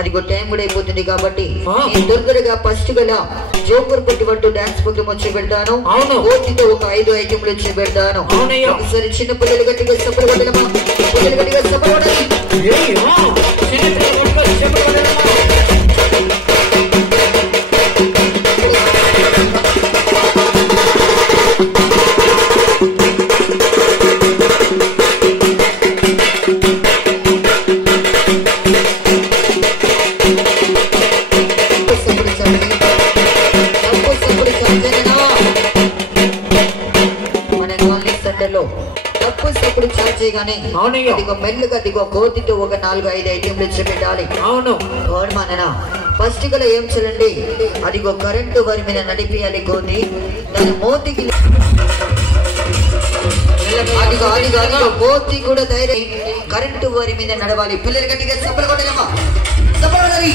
అదిగో టైం కూడా అయిపోతుంది కాబట్టి తొందరగా ఫస్ట్ గల జోకర్ పట్టు డాన్స్ ప్రోగ్రామ్ వచ్చి పెడతాను. ఓటితో ఒక 5 ఐటెంలు వచ్చి పెడతాను. ఒకసారి చిన్న పిల్లలు గట్టిగా సపోర్ట్ కొట్టడమా, పిల్లలు గట్టిగా సపోర్ట్ కొట్టాలి. మెల్లుగా దిగో కోతితో ఒక 4-5 ఐటెంలు ఇచ్చి పెట్టాలి. అవును మన ఫస్ట్ గల ఏం చేయండి, అదిగో కరెంటు వారి మీద నడిపియాలి కోతి. దాని మోతికి కోతి కూడా ధైర్యం కరెంటు వారి మీద నడవాలి. పిల్లలు గట్టిగా సబ్బలు కొట్టలేమా, సబ్బలు కొట్టాలి.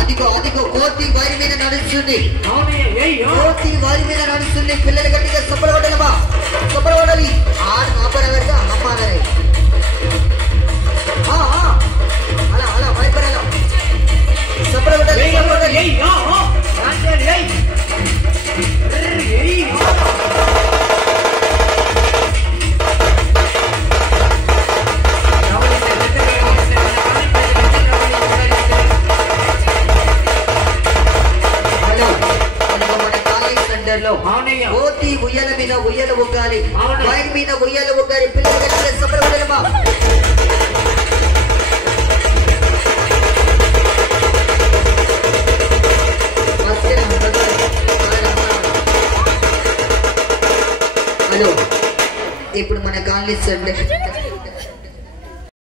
అదిగో అదిగో కోతి వారి మీద నడుస్తుంది, కోతి వారి మీద నడుస్తుంది. పిల్లలు గట్టిగా సబ్బలు కొట్టలేమా, సబ్బలు కొట్టాలి. అమ్మారే అలా అలా భయపడాల సబ్బలు కొట్టాలి. కోతి ఉయ్యాల మీద ఉయ్యాల ఉగ్గాలి, వైర్ మీద ఉయ్యాల ఉగ్గాలి. పిల్లలు గట్టిగా సబ్బలు కొట్టలేమా. హలో, ఇప్పుడు మన కాలనీ